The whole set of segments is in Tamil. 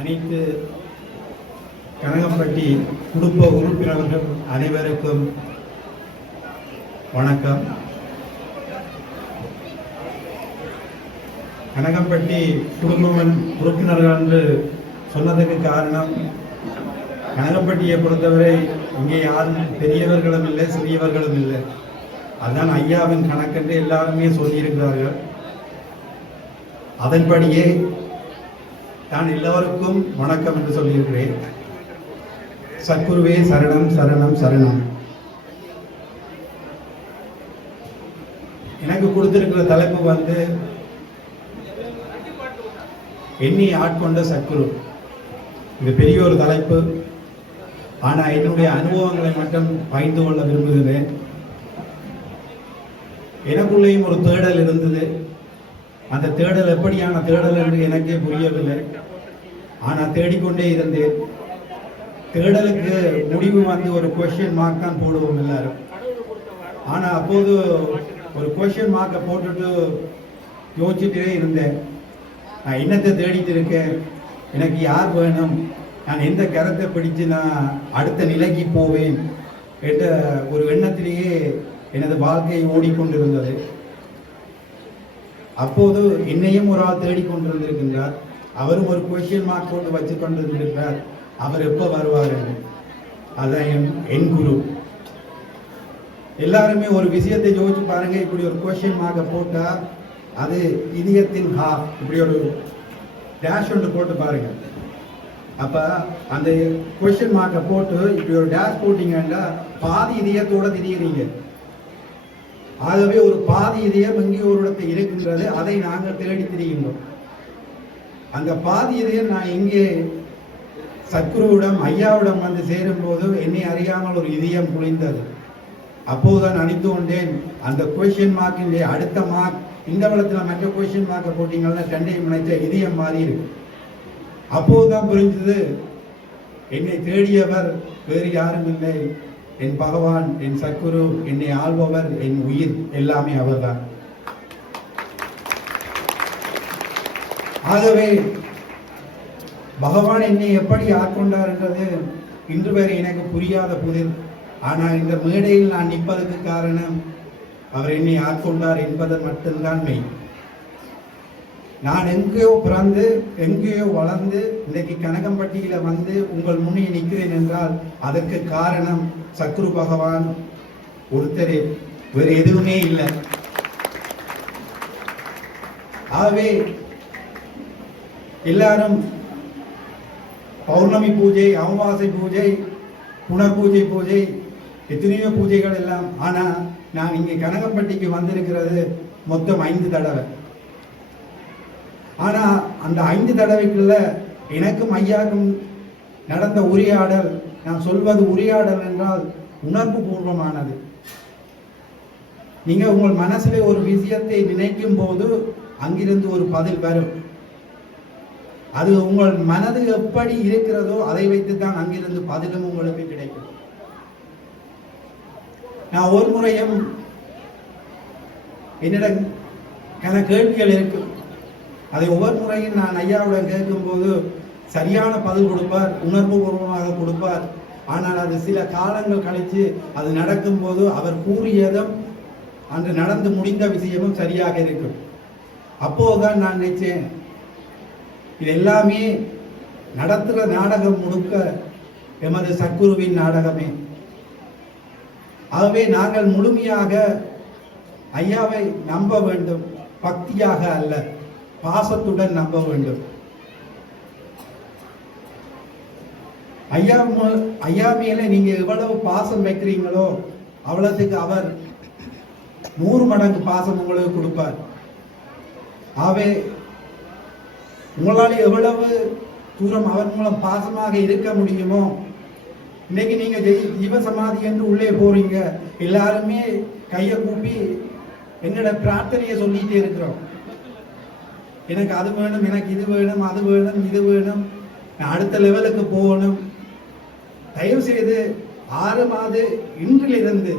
அனைத்து கனகம்பட்டி குடும்ப உறுப்பினர்கள் அனைவருக்கும் வணக்கம். கனகம்பட்டி குடும்ப உறுப்பினர்கள் என்று சொன்னதுக்கு காரணம், கனகம்பட்டியை பொறுத்தவரை இங்கே யாரும் பெரியவர்களும் இல்லை, சிறியவர்களும் இல்லை. அதுதான் ஐயாவின் கணக்கென்று எல்லாருமே சொல்லியிருக்கிறார்கள். அதன்படியே நான் எல்லோருக்கும் வணக்கம் என்று சொல்லியிருக்கிறேன். சத்குருவே சரணம் சரணம் சரணம். எனக்கு கொடுத்திருக்கிற தலைப்பு எண்ணி ஆட்கொண்ட சத்குரு. இது பெரிய ஒரு தலைப்பு. ஆனால் என்னுடைய அனுபவங்களை மட்டும் பகிர்ந்து கொள்ள விரும்புகிறேன். எனக்குள்ளேயும் ஒரு தேடல் இருந்தது. அந்த தேடல் எப்படியான தேடல் என்று எனக்கே புரியவில்லை. ஆனால் தேடிக்கொண்டே இருந்தேன். தேடலுக்கு முடிவு ஒரு கொஸ்டின் மார்க் தான் போடுவோம் எல்லாரும். ஆனால் அப்போது ஒரு கொஸ்டின் மார்க்கை போட்டுட்டு யோசிச்சுட்டே இருந்தேன். நான் என்னத்தை தேடிட்டு இருக்கேன், எனக்கு யார் வேணும், நான் எந்த கருத்தை பிடிச்சு நான் அடுத்த நிலைக்கு போவேன் என்ற ஒரு எண்ணத்திலேயே எனது வாழ்க்கை ஓடிக்கொண்டிருந்தது. அப்போது என்னையும் ஒரு ஆள் தேடிக்கொண்டிருந்திருக்கின்றார். அவரும் ஒரு கொஸ்டின் மார்க் போட்டு வச்சு கொண்டிருந்திருக்கிறார். அவர் எப்போ வருவார்? அதான் என் குரு. எல்லாருமே ஒரு விஷயத்தை யோசிச்சு பாருங்க. இப்படி ஒரு கொஸ்டின் மார்க்கை போட்டா அது இதயத்தின் ஹாஃப், இப்படி ஒரு டேஷ் ஒன்று போட்டு பாருங்க. அப்ப அந்த கொஸ்டின் மார்க்கை போட்டு இப்படி ஒரு டேஷ் போட்டீங்கன்னா பாதி இதயத்தோட திரியுறீங்க. ஆகவே ஒரு பாதி இதயம் எங்கேயோ ஒரு இடத்தை இருக்கின்றது. அதை நாங்கள் தேடி திரிகின்றோம். அந்த பாதி இதயம் நான் எங்கே சத்குருவிடம் ஐயாவிடம் சேரும் போது என்னை அறியாமல் ஒரு இதயம் குளிந்தது. அப்போதுதான் அணித்து கொண்டேன். அந்த கொஸ்டின் மார்க்கின் அடுத்த மார்க் இந்த வளத்தில் மற்ற கொஸ்டின் மார்க்கை போட்டீங்கன்னா ரெண்டையும் நினைச்ச இதயம் மாறி இருக்கு. அப்போதுதான் புரிஞ்சது, என்னை தேடியவர் வேறு யாரும் இல்லை, என் பகவான், என் சத்குரு, என்னை ஆள்பவர், என் உயிர், எல்லாமே அவர்தான். ஆகவே பகவான் என்னை எப்படி ஆட்கொண்டார் என்றது இன்று வரை எனக்கு புரியாத புதிர். ஆனால் இந்த மேடையில் நான் நிற்பதற்கு காரணம் அவர் என்னை ஆட்கொண்டார் என்பது மட்டும்தான் மெய். நான் எங்கேயோ பிறந்து எங்கேயோ வளர்ந்து இன்றைக்கு கனகம்பட்டியில உங்கள் முன்னே நிற்கிறேன் என்றால் அதற்கு காரணம் சத்குரு பகவான் ஒருத்தரே, வேறு எதுவுமே இல்லை. ஆகவே எல்லாரும் பௌர்ணமி பூஜை, அமாவாசை பூஜை, புனர்பூஜை பூஜை, எத்தனையோ பூஜைகள் எல்லாம். ஆனா நான் இங்கே கனகம்பட்டிக்கு வந்திருக்கிறது மொத்தம் 5 தடவை. ஆனா அந்த 5 தடவைக்குள்ள எனக்கும் ஐயாக்கும் நடந்த உரையாடல், நான் சொல்வது உரையாடல் என்றால் உணர்வு பூர்வமானது. நீங்க உங்கள் மனசிலே ஒரு விஷயத்தை நினைக்கும் போது அங்கிருந்து ஒரு பதில் வரும். அது உங்கள் மனது எப்படி இருக்கிறதோ அதை வைத்துத்தான் அங்கிருந்து பதிலும் உங்களுக்கு கிடைக்கும். நான் ஒரு முறையும் என்னிடம் கேள்விகள் இருக்கும். அதை ஒவ்வொரு முறையும் நான் ஐயாவுடன் கேட்கும் போது சரியான பதில் கொடுப்பார், உணர்வு பூர்வமாக கொடுப்பார். ஆனால் அது சில காலங்கள் கழித்து அது நடக்கும் போது அவர் கூறியதும் அன்று நடந்து முடிந்த விஷயமும் சரியாக இருக்கும். அப்போதுதான் நான் நினைச்சேன், இது எல்லாமே நடத்துகிற நாடகம் முழுக்க எமது சத்குருவின் நாடகமே. ஆகவே நாங்கள் முழுமையாக ஐயாவை நம்ப வேண்டும், பக்தியாக அல்ல, பாசத்துடன் நம்ப வேண்டும். ஐயா மேல நீங்க எவ்வளவு பாசம் வைக்கிறீங்களோ அவ்வளவுக்கு அவர் 100 மடங்கு பாசம் உங்களுக்கு கொடுப்பார். ஆகவே உங்களால் எவ்வளவு தூரம் அவர் மூலம் பாசமாக இருக்க முடியுமோ, இன்னைக்கு நீங்க ஜீவசமாதி என்று உள்ளே போறீங்க, எல்லாருமே கையை கூப்பி என்னோட பிரார்த்தனையை சொல்லிட்டே இருக்கிறோம். எனக்கு அது வேணும், எனக்கு இது வேணும், அது வேணும், இது வேணும், நான் அடுத்த லெவலுக்கு போகணும். தயவு செய்து 6 மாத இன்றிலிருந்து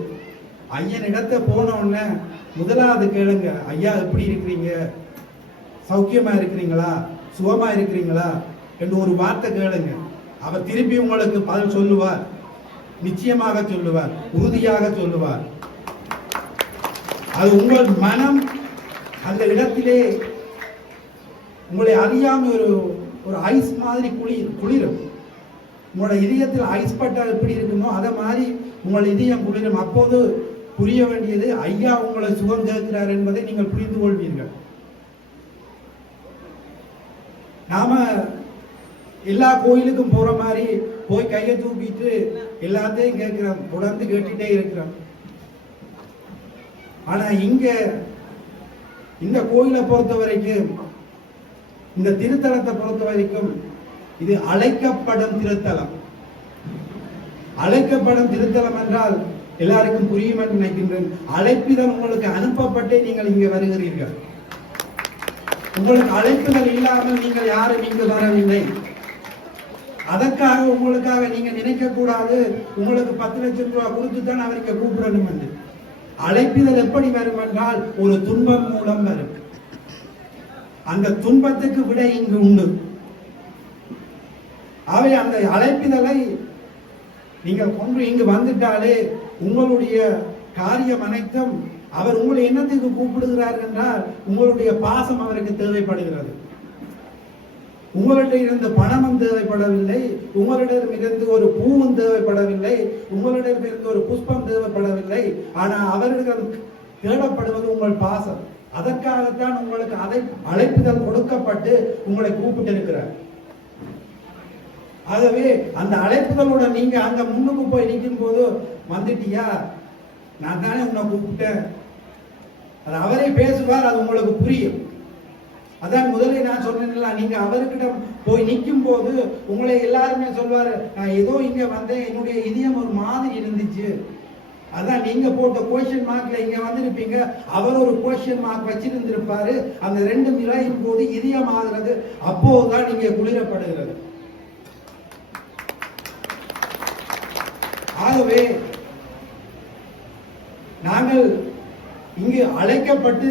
ஐயனிடத்தை போன உடனே முதலாவது கேளுங்க, ஐயா எப்படி இருக்கிறீங்க, சௌக்கியமா இருக்கிறீங்களா, சுகமா இருக்கிறீங்களா, என்று ஒரு வார்த்தை கேளுங்க. அவர் திருப்பி உங்களுக்கு பதில் சொல்லுவார், நிச்சயமாக சொல்லுவார், உறுதியாக சொல்லுவார். அது உங்கள் மனம் அந்த இடத்திலே உங்களை அறியாம ஒரு ஐஸ் மாதிரி குளிரும். உங்களோட இதயத்தில் ஐஸ் பட்டால் எப்படி இருக்குமோ அதை மாதிரி உங்கள் இதயம் குளிரும். அப்போது புரிய வேண்டியது, ஐயா உங்களை சுகம் கேட்கிறார் என்பதை நீங்கள் புரிந்து கொள்வீர்கள். நாம எல்லா கோயிலுக்கும் போற மாதிரி போய் கையை தூக்கிட்டு எல்லாத்தையும் கேட்கிறோம், தொடர்ந்து கேட்டுட்டே இருக்கிறோம். ஆனா இந்த கோயிலை பொறுத்த வரைக்கும், இந்த திருத்தலத்தை பொறுத்த வரைக்கும் இது அழைக்கப்படும் திருத்தலம். அழைக்கப்படும் திருத்தலம் என்றால் எல்லாருக்கும் புரியும் என்று நினைக்கின்றேன். அழைப்பிதழ் உங்களுக்கு அனுப்பப்பட்டே நீங்கள் இங்கே வருகிறீர்கள். உங்களுக்கு அழைப்புதல் இல்லாமல் நீங்கள் யாரும் இங்கு வரவில்லை. அதற்காக உங்களுக்காக நீங்க நினைக்க கூடாது, உங்களுக்கு 10 லட்சம் ரூபாய் கொடுத்துத்தான் அவருக்கு கூப்பிடணும் என்று. அழைப்பிதழ் எப்படி வரும் என்றால் ஒரு துன்பம் மூலம் வரும். அந்த துன்பத்துக்கு விட இங்கு உண்டு. அவை அந்த அழைப்பிதழை நீங்கள் கொண்டு இங்கு வந்துட்டாலே உங்களுடைய காரியம் அனைத்தும், அவர் உங்களை என்னத்துக்கு கூப்பிடுகிறார் என்றால் உங்களுடைய பாசம் அவருக்கு தேவைப்படுகிறது. உங்களிடம் இருந்து பணமும் தேவைப்படவில்லை, உங்களிடம் இருந்து ஒரு பூவும் தேவைப்படவில்லை, உங்களிடம் இருந்து ஒரு புஷ்பம் தேவைப்படவில்லை. ஆனால் அவரிடம் தேடப்படுவது உங்கள் பாசம். அதற்காகத்தான் உங்களுக்கு அழைப்புதல் கொடுக்கப்பட்டு உங்களை கூப்பிட்டு இருக்கிறார். ஆகவே அந்த அழைப்புதலோட நீங்க அங்க முன்னுக்கு போய் நிற்கும் போது, வந்துட்டியா, நான் தானே உன்னை கூப்பிட்டேன், அது அவரே பேசுவார், அது உங்களுக்கு புரியும். அதான் முதலே நான் சொன்னேன், நீங்க அவர்கிட்ட போய் நிற்கும் போது உங்களை எல்லாருமே சொல்வாரு, நான் ஏதோ இங்க வந்தேன், என்னுடைய இதயம் ஒரு மாதிரி இருந்துச்சு. அதான் நீங்க போட்ட குவெஸ்டியன் மார்க்ல இங்க வந்திருப்பீங்க, அவர் ஒரு குவெஸ்டியன் மார்க் வச்சிருந்திருப்பாரு. அந்த 2 இழையும் போது இதயம் ஆகிறது, அப்போதுதான் நீங்க குளிரப்படுகிறது. ஆகவே நாங்கள் இங்கு அழைக்கப்பட்டு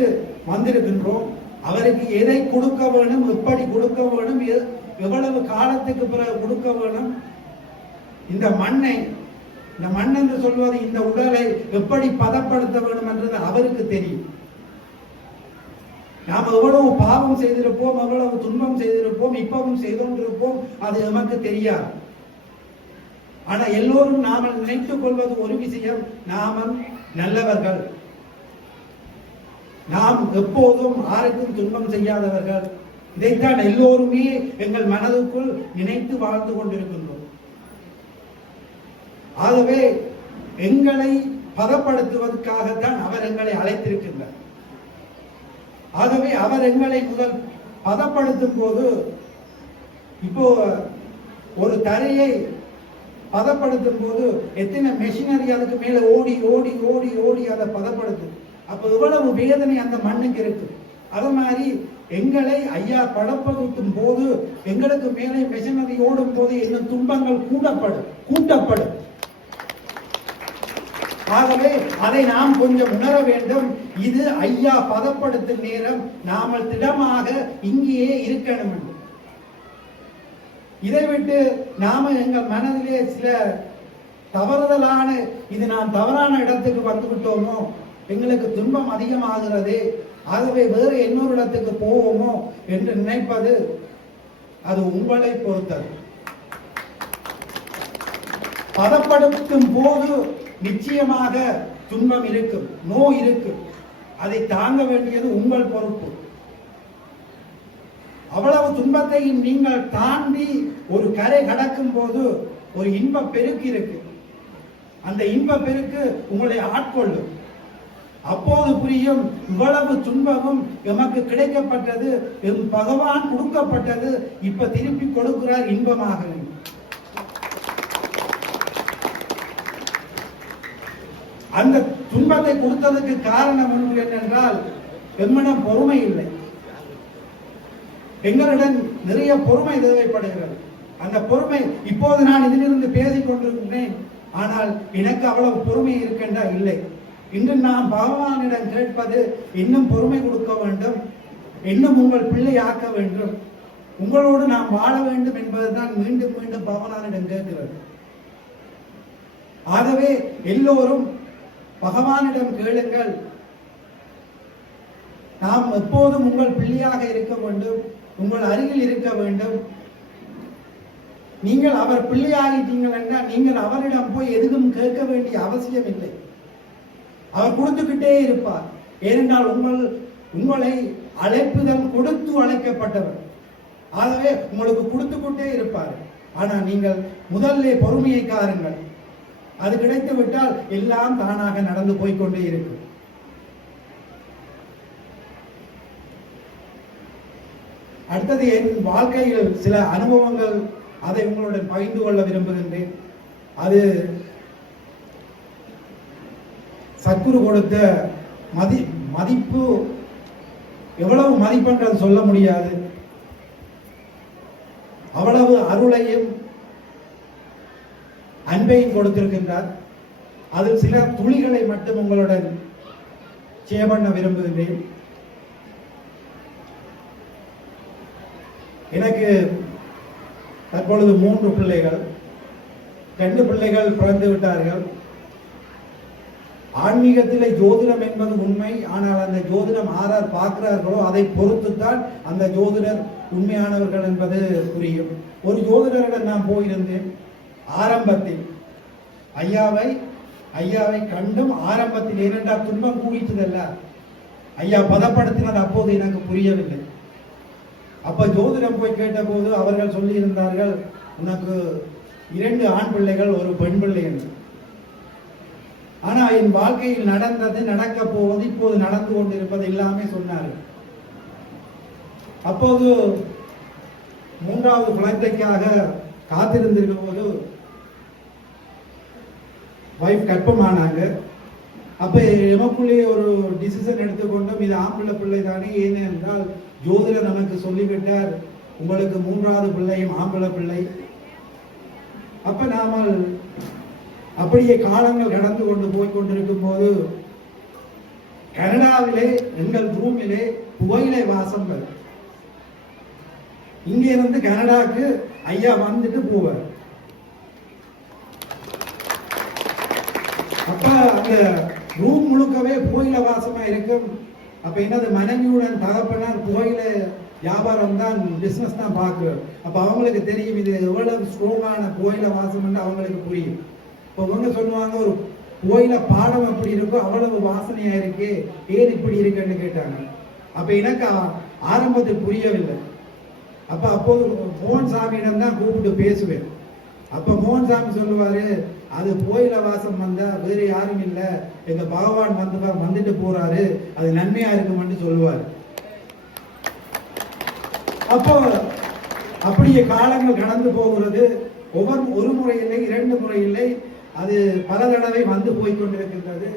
வந்திருக்கின்றோம். அவருக்கு எதை கொடுக்க வேணும், எப்படி கொடுக்க வேணும், எவ்வளவு காலத்துக்கு பிறகு கொடுக்க வேணும், இந்த மண் என்று சொல்வது இந்த உடலை எப்படி பதப்படுத்த வேண்டும் என்றது அவருக்கு தெரியும். நாம் எவ்வளவு பாவம் செய்திருப்போம், எவ்வளவு துன்பம் செய்திருப்போம், இப்பவும் செய்து கொண்டிருப்போம், அது நமக்கு தெரியாது. ஆனா எல்லோரும் நாம நினைத்துக் கொள்வது ஒரு விஷயம், நாம நல்லவர்கள், நாம் எப்போதும் யாருக்கும் துன்பம் செய்யாதவர்கள். இதைத்தான் எல்லோருமே எங்கள் மனதுக்குள் நினைத்து வாழ்ந்து கொண்டிருக்கின்றோம். ஆகவே எங்களை பதப்படுத்துவதற்காகத்தான் அவர் எங்களை அழைத்திருக்கின்றார். ஆகவே அவர் எங்களை முதல் பதப்படுத்தும் போது, இப்போ ஒரு தரையை பதப்படுத்தும் போது எத்தனை மெஷினரி அதுக்கு மேல ஓடி ஓடி ஓடி ஓடி அதை பதப்படுத்தும். அப்ப எவ்வளவு வேதனை அந்த மண்ணுக்கு இருக்கு. அது மாதிரி எங்களை ஐயா பதப்படுத்தும் போது, எங்களுக்கு மேலே மெஷினரி ஓடும் போது இன்னும் துன்பங்கள் கூட்டப்படும். ஆகவே அதை நாம் கொஞ்சம் உணர வேண்டும். இது ஐயா பதப்படுத்தும் நேரம், நாமல் திடமாக இங்கேயே இருக்கணும் என்று. இதை விட்டு நாம எங்கள் மனதிலே சில தவறுதலான, இது நாம் தவறான இடத்துக்கு வந்து விட்டோமோ, எங்களுக்கு துன்பம் அதிகமாகிறது, ஆகவே வேறு இன்னொரு இடத்துக்கு போவோமோ என்று நினைப்பது, அது உங்களை பொறுத்தது. பதப்படுத்தும் போது நிச்சயமாக துன்பம் இருக்கும், நோய் இருக்கும், அதை தாங்க வேண்டியது உங்கள் பொறுப்பு. அவ்வளவு துன்பத்தையும் நீங்கள் தாண்டி ஒரு கரை கடக்கும் போது ஒரு இன்ப பெருக்கு இருக்கு. அந்த இன்ப பெருக்கு உங்களை ஆட்கொள்ளும். அப்போது புரியும், இவ்வளவு துன்பமும் எமக்கு கிடைக்கப்பட்டது, எம் பகவான் கொடுக்கப்பட்டது, இப்ப திருப்பி கொடுக்கிறார் இன்பமாக. அந்த துன்பத்தை கொடுத்ததுக்கு காரணம் ஒன்று என்னென்றால், எம்மிடம் பொறுமை இல்லை. எங்களிடம் நிறைய பொறுமை தேவைப்படுகிறது. அந்த பொறுமை, இப்போது நான் இதிலிருந்து பேசிக் கொண்டிருக்கிறேன், ஆனால் எனக்கு அவ்வளவு பொறுமை இருக்கின்றா இல்லை. இன்று நாம் பகவானிடம் கேட்பது, இன்னும் பொறுமை கொடுக்க வேண்டும், இன்னும் உங்கள் பிள்ளை ஆக்க வேண்டும், உங்களோடு நாம் வாழ வேண்டும் என்பதுதான் மீண்டும் மீண்டும் பகவானிடம் கேட்கிறது. ஆகவே எல்லோரும் பகவானிடம் கேளுங்கள், நாம் எப்போதும் உங்கள் பிள்ளையாக இருக்க வேண்டும், உங்கள் அருகில் இருக்க வேண்டும். நீங்கள் அவர் பிள்ளையாகிட்டீங்கள் என்றால் நீங்கள் அவரிடம் போய் எதுவும் கேட்க வேண்டிய அவசியம் இல்லை. அவர் கொடுத்துக்கிட்டே இருப்பார். ஏனென்றால் உங்களை அழைப்புதல் கொடுத்து அழைக்கப்பட்டவர். ஆகவே உங்களுக்கு கொடுத்துக்கிட்டே இருப்பார். ஆனால் நீங்கள் முதல்ல பொறுமையை காருங்கள். அது கிடைத்து விட்டால் எல்லாம் தானாக நடந்து போய்கொண்டே இருக்கும். அடுத்தது என் வாழ்க்கையில் சில அனுபவங்கள், அதை உங்களுடன் பகிர்ந்து கொள்ள விரும்புகின்றேன். அது சத்குரு கொடுத்த மதிப்பு எவ்வளவு மதிப்பென்றது சொல்ல முடியாது. அவ்வளவு அருளையும் அன்பையும் கொடுத்திருக்கின்றார். அதில் சில துளிகளை மட்டும் உங்களுடன் ஷேர் பண்ண விரும்புகின்றேன். எனக்கு தற்பொழுது 3 பிள்ளைகள், 2 பிள்ளைகள் பிறந்து விட்டார்கள். ஆன்மீகத்திலே ஜோதிடம் என்பது உண்மை. ஆனால் அந்த ஜோதிடம் ஆரார் பார்க்கிறார்களோ அதை பொறுத்துத்தான் அந்த ஜோதிடர் உண்மையானவர்கள் என்பது புரியும். ஒரு ஜோதிடரிடம் நான் போயிருந்தேன். ஆரம்பத்தில் ஐயாவை கண்டும் ஆரம்பத்தில் ஏனென்றால் துன்பம் கூடிட்டதல்ல, ஐயா பதப்படுத்தினது அப்போது எனக்கு புரியவில்லை. அப்ப ஜோதிடம் போய் கேட்டபோது அவர்கள் சொல்லியிருந்தார்கள், உனக்கு 2 ஆண் பிள்ளைகள், 1 பெண் பிள்ளை என்று. ஆனா என் வாழ்க்கையில் நடந்தது, நடக்க போவது, இப்போது நடந்து கொண்டிருப்பது எல்லாமே சொன்னார்கள். அப்போது 3வது குழந்தைக்காக காத்திருந்திருக்கும் போது வைஃப் கர்ப்பமானாங்க. அப்ப எமக்குள்ளே ஒரு டிசிஷன் எடுத்துக்கொண்டோம், இது ஆம்பளை பிள்ளை தானே. ஏனென்றால் ஜோதிடர் நமக்கு சொல்லிவிட்டார், உங்களுக்கு 3வது பிள்ளையும் ஆம்பளை பிள்ளை. அப்ப நாம அப்படியே காலங்கள் கடந்து கொண்டு போய்கொண்டிருக்கும் போது கனடாவிலே எங்கள் ரூமிலே புகையிலை வாசம் வரும். இங்க இருந்து கனடாக்கு ஐயா வந்துட்டு போவார். அப்ப அந்த ரூம் முழுக்கவே புகையில வாசமா இருக்கும். அப்ப என்னது, மனைவியுடன் தகப்பனார் புகையில வியாபாரம் தான், பிசினஸ் தான் பார்க்கிறார். அப்ப அவங்களுக்கு தெரியும் இது எவ்வளவு ஸ்ட்ராங்கான புகையில வாசம் என்று அவங்களுக்கு புரியும். இப்போ அவங்க சொல்லுவாங்க, ஒரு புகையில பாடம் எப்படி இருக்கோ அவ்வளவு வாசனையா இருக்கு, ஏன் இப்படி இருக்குன்னு கேட்டாங்க. அப்ப எனக்கு ஆரம்பத்தில் புரியவில்லை. அப்போது மோகன் சாமியிடம் தான் கூப்பிட்டு பேசுவேன். அப்ப மோகன் சாமி சொல்லுவாரு, அது புகையில வாசம் வந்தா வேற யாரும் இல்ல, எங்க பகவான் வந்துட்டு போறாரு, அது நன்மையா இருக்கும்னு சொல்லுவாரு. அப்போ அப்படியே காலங்கள் கடந்து போகிறது. ஒரு முறை இல்லை, 2 முறை இல்லை, அது பல தடவை வந்து போய்கொண்டிருக்கின்றது.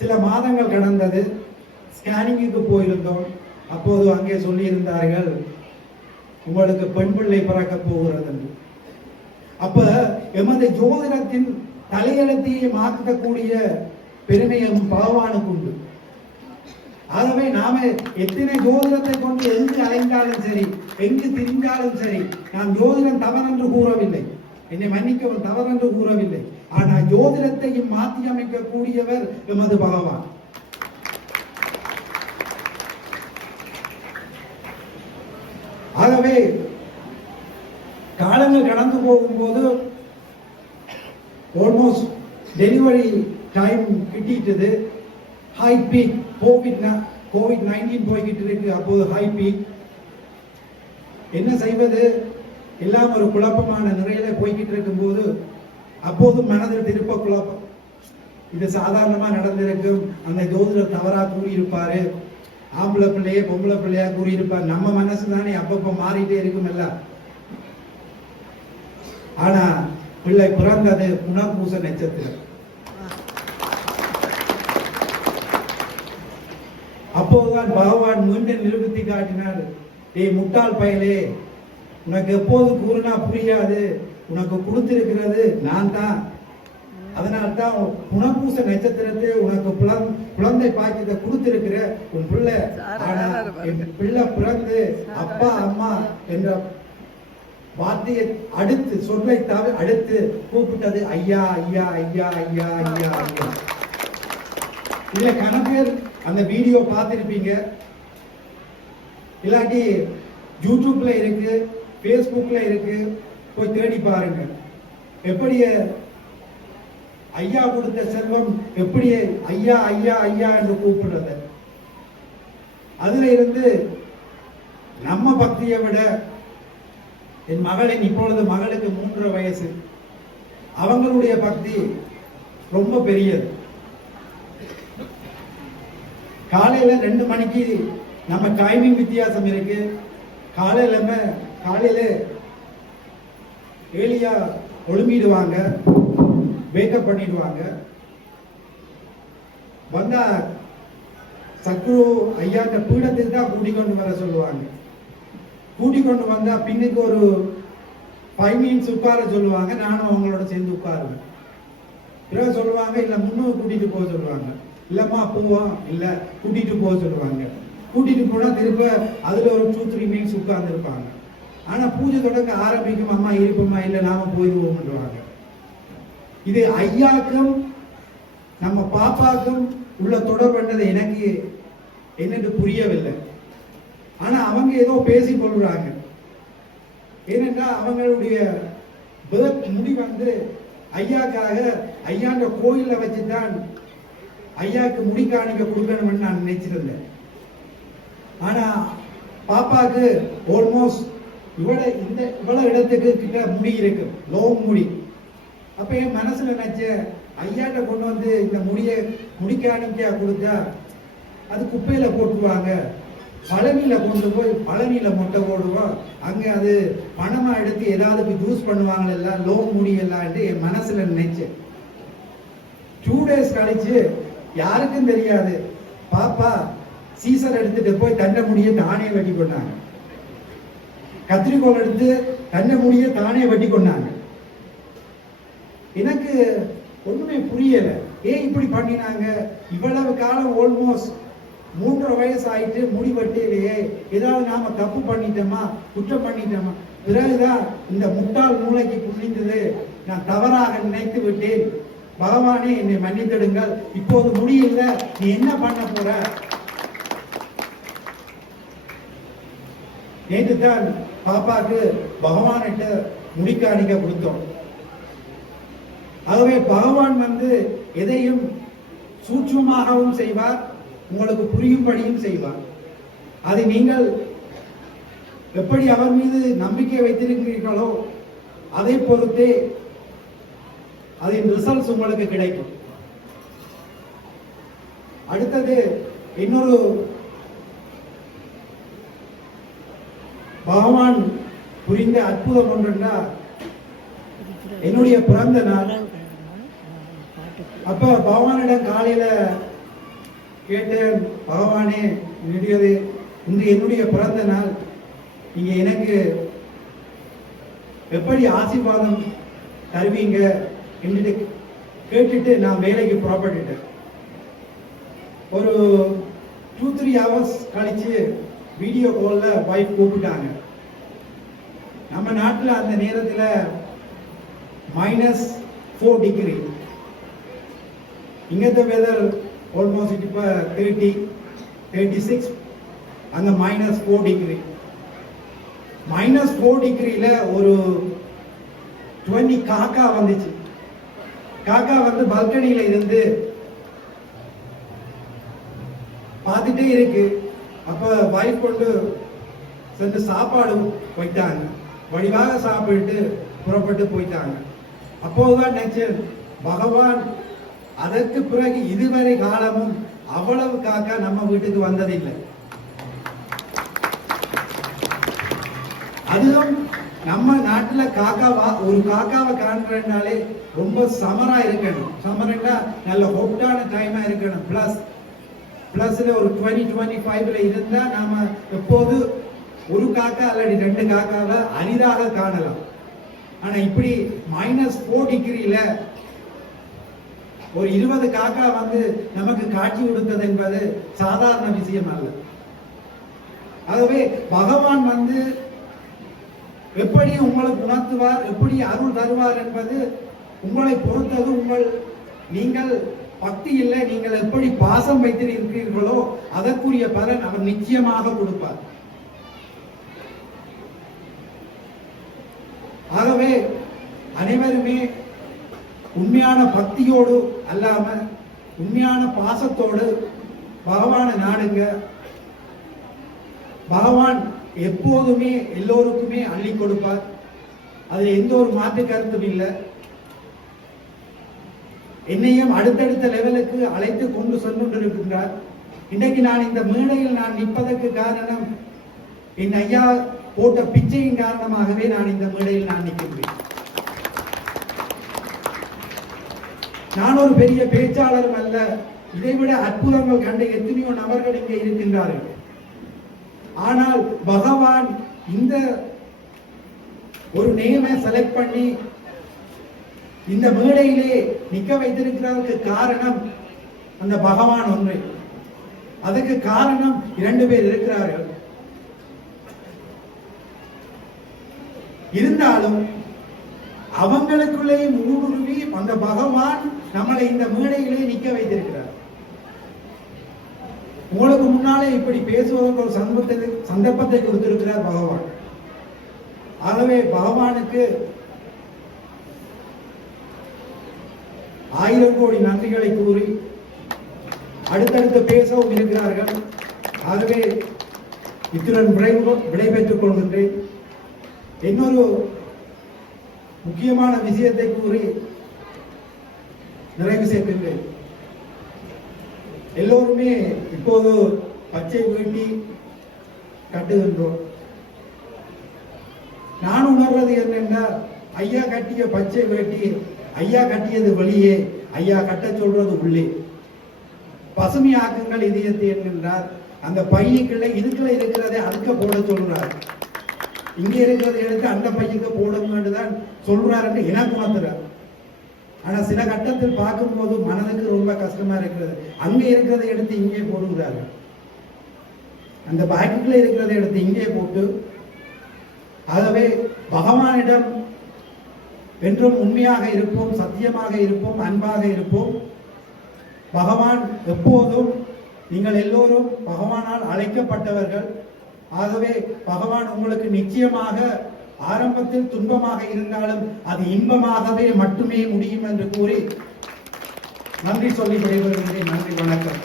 சில மாதங்கள் கடந்தது. ஸ்கேனிங்குக்கு போயிருந்தோம். அப்போது அங்கே சொல்லியிருந்தார்கள், உங்களுக்கு பெண் பிள்ளை பிறக்க போகிறது என்று. அப்ப எமது ஜோதிடத்தின் தலையெழுத்தையே மாற்றக்கூடிய பெருமையும் பகவானுக்கு உண்டு. ஆகவே நாம எத்தனை ஜோதிடத்தை கொண்டு எங்கு அலைந்தாலும் சரி, எங்கு திரிந்தாலும் சரி, நாம் ஜோதிடம் தவறென்று கூறவில்லை, என்னை மன்னிக்கவும், தவறென்று கூறவில்லை. ஆனால் ஜோதிடத்தையும் மாற்றி அமைக்கக்கூடியவர் எமது பகவான். ஆகவே காலங்கள் கடந்து போகும்போது ஆல்மோஸ்ட் டெலிவரி டைம் கிட்டிட்டது. ஹை பீக், கோவிட்-19 போய்கிட்டு இருக்கு. அப்போது ஹை பீக். என்ன செய்வது, எல்லாம் ஒரு குழப்பமான நிறையில போய்கிட்டு இருக்கும் போது அப்போது மனதில் திருப்ப குழப்பம். இது சாதாரணமா நடந்திருக்கும், அந்த ஜோதிடர் தவறா கூறியிருப்பாரு, ஆம்பளை பிள்ளையே பொம்பளை பிள்ளையா கூறியிருப்பார். நம்ம மனசு தானே அப்பப்ப மாறிட்டே இருக்கும் இல்ல. ஆனா பிள்ளை பிறந்தது புனர்பூச நட்சத்திரம். அப்போதுதான் பகவான் மீண்டும் நிரூபித்து காட்டினார், ஏய் முட்டாள் பயலே, உனக்கு எப்போது கூறினா புரியாது, உனக்கு கொடுத்திருக்கிறது நான் தான். அதனால்தான் புனர்பூச நட்சத்திரத்தை உனக்கு குழந்தை பாக்கியத்தை கொடுத்திருக்கிற உன் பிள்ளை. ஆனா என் பிள்ளை பிறந்து அப்பா அம்மா என்ற வார்த்தையை அடுத்து சொல்லை தவிர அடுத்து கூப்பிட்டது ஐயா ஐயா ஐயா ஐயா ஐயா ஐயா. இல்ல கணக்கர் அந்த வீடியோ பார்த்திருப்பீங்க, இல்லாட்டி யூடியூப்ல இருக்கு, பேஸ்புக்ல இருக்கு, போய் தேடி பாருங்க. எப்படி ஐயா கொடுத்த செல்வம் எப்படி ஐயா ஐயா ஐயா என்று கூப்பிடுறது. அதுல இருந்து நம்ம பக்தியை விட என் மகளின் இப்பொழுது மகளுக்கு 3 வயசு, அவங்களுடைய பக்தி ரொம்ப பெரியது. காலையில 2 மணிக்கு நம்ம டைமிங் வித்தியாசம் இருக்கு. காலையில ஏலியா ஒழுங்கிடுவாங்க, வேக்கப் பண்ணிடுவாங்க. வந்தா சக்குரு ஐயாட்ட பீடத்துக்கு தான் கூட்டிக் கொண்டு வர சொல்லுவாங்க. கூட்டிக் கொண்டு வந்தா பின்னுக்கு ஒரு 5 மினிட்ஸ் உட்கார சொல்லுவாங்க. நானும் அவங்களோட சேர்ந்து உட்காருவேன். பிறகு சொல்லுவாங்க இல்ல முன்னூறு கூட்டிட்டு போக சொல்லுவாங்க. இல்லம்மா போவோம், இல்ல கூட்டிட்டு போக சொல்லுவாங்க. கூட்டிட்டு போனா திரும்ப அதுல ஒரு 2-3 மினிட்ஸ் உட்கார்ந்து இருப்பாங்க. ஆனா பூஜை தொடங்க ஆரம்பிக்கும், அம்மா இருப்போமா, இல்ல நாம போயிடுவோம்ன்றவாங்க. இது ஐயாக்கும் நம்ம பாப்பாக்கும் உள்ள தொடர்புன்றது எனக்கு என்னன்னு புரியவில்லை. ஆனா அவங்க ஏதோ பேசி கொள்றாங்க. ஏனென்றா அவங்களுடைய முடி வந்து ஐயாக்காக ஐயாண்ட கோயில வச்சுதான் ஐயாக்கு முடி காணிக்க கொடுக்கணும்னு நான் நினைச்சிருந்தேன். ஆனா பாப்பாக்கு ஆல்மோஸ்ட் இவ்வளவு இடத்துக்கு கிட்ட முடி இருக்கு, லோங் முடி. அப்ப என் மனசுல நினைச்ச ஐயாட்ட கொண்டு வந்து இந்த முடிக்காணிக்கா கொடுத்தா அது குப்பையில போட்டுருவாங்க, பழனியில கொண்டு போய் பழனியில மொட்டை போடுவோம், அங்க அது பணமா எடுத்து ஏதாவது ஜூஸ் பண்ணுவாங்க எல்லாம் லோங் முடி எல்லாம் என் மனசுல நினைச்சேன். 2 டேஸ் கழிச்சு யாருக்கும் தெரியாது, பாப்பா சீசர் எடுத்துட்டு போய் தன்னை முடிய தானே வெட்டி கொண்டாங்க. கத்திரிக்கோள் எடுத்து தன்னை முடிய தானே வெட்டி கொண்டாங்க. எனக்கு ஒண்ணுமே புரியல, ஏன் இப்படி பண்ணினாங்க. இவ்வளவு காலம் ஆல்மோஸ்ட் 3.5 வயசு ஆயிட்டு முடி வெட்டிலேயே ஏதாவது நாம தப்பு பண்ணிட்டோமா, குற்றம் பண்ணிட்டோமா. பிறகுதான் இந்த முட்டாள் மூளைக்கு புரிந்தது, நான் தவறாக நினைத்து விட்டேன், பகவானே என்னை மன்னித்திடுங்கள், இப்போது முடியல, நீ என்ன பண்ண போற. நேற்று தான் பாப்பாக்கு பகவான்கிட்ட முடிக்காணிக்க கொடுத்தோம். ஆகவே பகவான் வந்து எதையும் சூட்சமாகவும் செய்வார், உங்களுக்கு புரியும்படியும் செய்வார். அதை நீங்கள் எப்படி அவர் மீது நம்பிக்கை வைத்திருக்கிறீர்களோ அதை பொறுத்தே அதன் ரிசல்ட்ஸ் உங்களுக்கு கிடைக்கும். அடுத்தது இன்னொரு பகவான் புரிந்த அற்புதம் ஒன்றுன்னா, என்னுடைய பிறந்த நாள் அப்ப பகவானிடம் காலையில கேட்டேன், பகவானே இன்று என்னுடைய பிறந்த நாள், நீங்க எனக்கு எப்படி ஆசீர்வாதம் தருவீங்க என்று கேட்டுட்டு நான் வேலைக்கு புறப்பட்டுட்டேன். ஒரு 2-3 ஹவர்ஸ் கழிச்சு வீடியோ கால்ல வைஃப் கூப்பிட்டாங்க. நம்ம நாட்டில் அந்த நேரத்தில் -4 டிகிரி, இங்கத்த வெதர் ஆல்மோஸ்ட் இப்போ 30-36, அங்க -4 டிகிரி. -4 டிகிரியில ஒரு 20 காக்கா வந்துச்சு. காக்கா வந்து பால்கனியில இருந்து பார்த்துட்டே இருக்கு. அப்ப வைஃப் கொண்டு சென்று சாப்பாடு வைத்தாங்க. வடிவாக சாப்பிட்டு புறப்பட்டு போயிட்டாங்க. அப்போதுதான் நினைச்சேன், பகவான் அதற்கு பிறகு இதுவரை காலமும் அவ்வளவு காக்கா நம்ம வீட்டுக்கு வந்ததில்லை. அதுவும் நம்ம நாட்டுல காக்காவா ஒரு காக்காவை காண்றதுனாலே ரொம்ப சமரா இருக்கணும். சமரன்னா நல்ல ஹொட்டான டைமா இருக்கணும். பிளஸ்ல ஒரு 20-25ல இருந்தா நாம எப்போது ஒரு காக்கா அல்லது 2 காக்காவை அரிதாக காணலாம். ஆனா இப்படி -4 டிகிரியில ஒரு 20 காக்கா வந்து நமக்கு காட்சி கொடுத்தது என்பது சாதாரண விஷயம் அல்ல. ஆகவே பகவான் வந்து எப்படி உங்களுக்கு உணர்த்துவார், எப்படி அருள் தருவார் என்பது உங்களை பொறுத்தது. நீங்கள் பக்தி இல்லை, நீங்கள் எப்படி பாசம் வைத்திருக்கிறீர்களோ அதற்குரிய பலன் அவர் நிச்சயமாக கொடுப்பார். ஆகவே அனைவருமே உண்மையான பக்தியோடு அல்லாம உண்மையான பாசத்தோடு பகவானை நாடுங்க. பகவான் எப்போதுமே எல்லோருக்குமே அள்ளி கொடுப்பார். அதுல எந்த ஒரு மாற்று கருத்தும் இல்லை. என்னையும் அடுத்தடுத்த லெவலுக்கு அழைத்து கொண்டு சென்றிருக்கின்றார். இன்றைக்கு நான் இந்த மேடையில் நான் நிற்பதற்கு காரணம் என் ஐயா போட்ட பிச்சையின் காரணமாகவே நான் இந்த மேடையில் நான் நிற்கின்றேன். நான் ஒரு பெரிய பேச்சாளரும் அல்ல. இதைவிட அற்புதங்கள் கண்ட எத்தனையோ நபர்கள் இங்கே இருக்கின்றார்கள். ஆனால் பகவான் இந்த ஒரு நேமை செலக்ட் பண்ணி இந்த மேடையிலே நிக்க வைத்திருக்கிறதுக்கு காரணம் அந்த பகவான் ஒன்று. அதுக்கு காரணம் 2 பேர் இருக்கிறார்கள். இருந்தாலும் அவங்களுக்குள்ளே ஊடுருவி அந்த பகவான் நம்மளை இந்த மேடையிலே நிக்க வைத்திருக்கிறார். உங்களுக்கு முன்னாலே இப்படி பேசுவதற்கு ஒரு சந்தர்ப்பத்தை கொடுத்திருக்கிறார் பகவான். ஆகவே பகவானுக்கு 1000 கோடி நன்றிகளை கூறி அடுத்தடுத்து பேசவும் இருக்கிறார்கள். ஆகவே இத்துடன் விடைபெற்றுக் கொள்கின்றேன். இன்னொரு முக்கியமான விஷயத்தை கூறி நிறைவு சேர்க்கின்றேன். எல்லோருமே இப்போது பச்சை வேட்டி கட்டுகின்றோம். நான் உணர்வது என்னென்னா, ஐயா கட்டிய பச்சை வேட்டி ஐயா கட்டியது வெளியே, ஐயா கட்ட சொல்றது உள்ளே. பசுமையாக்குங்கள் இதயத்தை என்கின்றார். அந்த பையக்குள்ள இதுக்குள்ள இருக்கிறதை அதுக்க போட சொல்றார். இங்கே இருக்கிறதை எடுத்து அந்த பையனுக்கு போடுங்கன்னு தான் சொல்றாரு என்று எனக்கு உணர்த்துறார். ஆனா சில கட்டத்தில் பார்க்கும்போது மனதுக்கு ரொம்ப கஷ்டமா இருக்கிறது. அங்க இருக்கிறதை எடுத்து இங்கே போடுகிறாரு. அந்த பாக்கெட்ல இருக்கிறதை எடுத்து இங்கே போட்டு. ஆகவே பகவானிடம் என்றும் உண்மையாக இருப்போம், சத்தியமாக இருப்போம், அன்பாக இருப்போம். பகவான் எப்போதும் நீங்கள் எல்லோரும் பகவானால் அழைக்கப்பட்டவர்கள். ஆகவே பகவான் உங்களுக்கு நிச்சயமாக ஆரம்பத்தில் துன்பமாக இருந்தாலும் அது இன்பமாகவே மட்டுமே முடியும் என்று கூறி நன்றி சொல்லி விடைபெறுகிறேன். நன்றி, வணக்கம்.